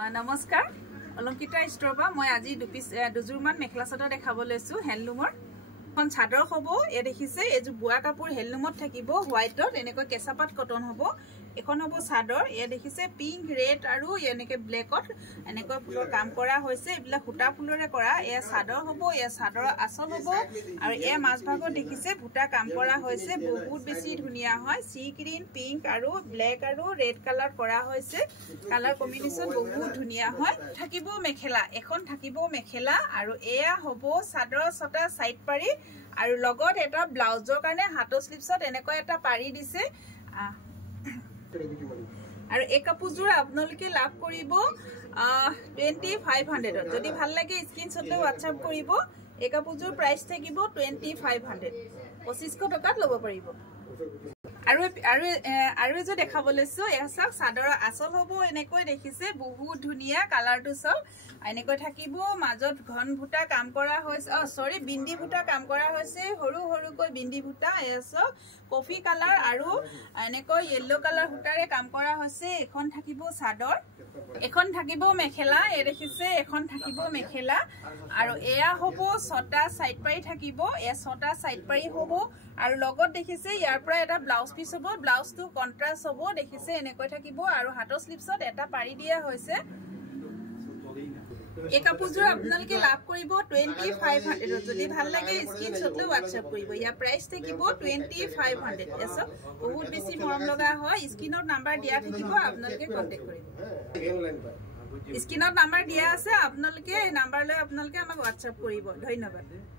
নমস্কাৰ অলংকিতা ষ্ট'ৰপা মই আজি দুজোৰমান মেখেলা চাদৰ দেখাব লৈছো হেণ্ডলুমৰ এখন চাদৰ হ'ব এ দেখিছে এই বুৱা কাপোৰ হেণ্ডলুমত থাকিব হোৱাইটত এনেকৈ কেঁচাপাত কটন হ'ব এখন হ'ব চাদৰ এ দেখিছে পিংক ৰেড আৰু এনেকৈ ব্লেকত এনেকৈ ফুলৰ কাম কৰা হৈছে এইবিলাক সূতা ফুলৰে কৰা এ চাদৰ হ'ব এ চাদৰ আচল হ'ব আৰু এ মাজভাগত দেখিছে ভুটা কাম কৰা হৈছে বহুত বেছি ধুনিয়া হয় সি গ্ৰীন পিংক আৰু ব্লেক আৰু ৰেড কালাৰ কৰা হৈছে কালাৰ কম্বিনেশ্যন বহুত ধুনিয়া হয় থাকিব মেখেলা এখন থাকিব মেখেলা আৰু এয়া হ'ব চাদৰ ছটা সাইড পাৰি আৰু লগত এটা ব্লাউজৰ কাৰণে হাতৰ স্লিপছত এনেকৈ এটা পাৰি দিছে আৰু এই কাপোৰযোৰ আপোনালোকে লাভ কৰিব 2500 যদি ভাল লাগে স্ক্ৰিনশ্বট লৈ WhatsApp কৰিব এই কাপোৰযোৰ প্ৰাইস থাকিব 2500 2500 টকাত ল'ব পাৰিব আৰু যে দেখাব লৈছো এসা চাদৰ আচল হ'ব এনেকৈ দেখিছে বহুত ধুনিয়া কালাৰটো সব এনেকৈ থাকিব মাজত ঘন ভুটা কাম কৰা হৈছে বিন্দি ভুটা কাম কৰা হৈছে হৰু হৰুকৈ বিন্দি ভুটা এসা কফি কালাৰ আৰু এনেকৈ ইয়েলো কালাৰ ভুটাৰে কাম কৰা হৈছে এখন থাকিব চাদৰ এখন থাকিব মেখেলা এ দেখিছে এখন থাকিব মেখেলা আৰু এয়া হ'ব ছটা সাইড পাৰি থাকিব এ ছটা সাইড পাৰি হ'ব আৰু লগত দেখিছে ইয়াৰ পৰা এটা ব্লাউজ পিস হ'ব ব্লাউজটো কন্ট্ৰাস্ট হ'ব দেখিছে এনেকৈ থাকিব আৰু হাতৰ স্লিপছত এটা পাৰি দিয়া হৈছে এই কাপোৰযোৰ আপোনালোকে লাভ কৰিব 2500 যদি ভাল লাগে স্ক্ৰিনশ্বট লৈ WhatsApp কৰিব ইয়াৰ প্ৰাইস থাকিব 2500 এছ বহুত বেছি মৰম লগা হয় স্ক্ৰিনত নাম্বাৰ দিয়া থাকিব আপোনালোকে কন্টাক্ট কৰিব স্ক্ৰিনত নাম্বাৰ দিয়া আছে আপোনালোকে এই নাম্বাৰ লৈ আপোনালোকে আমাক WhatsApp কৰিব ধন্যবাদ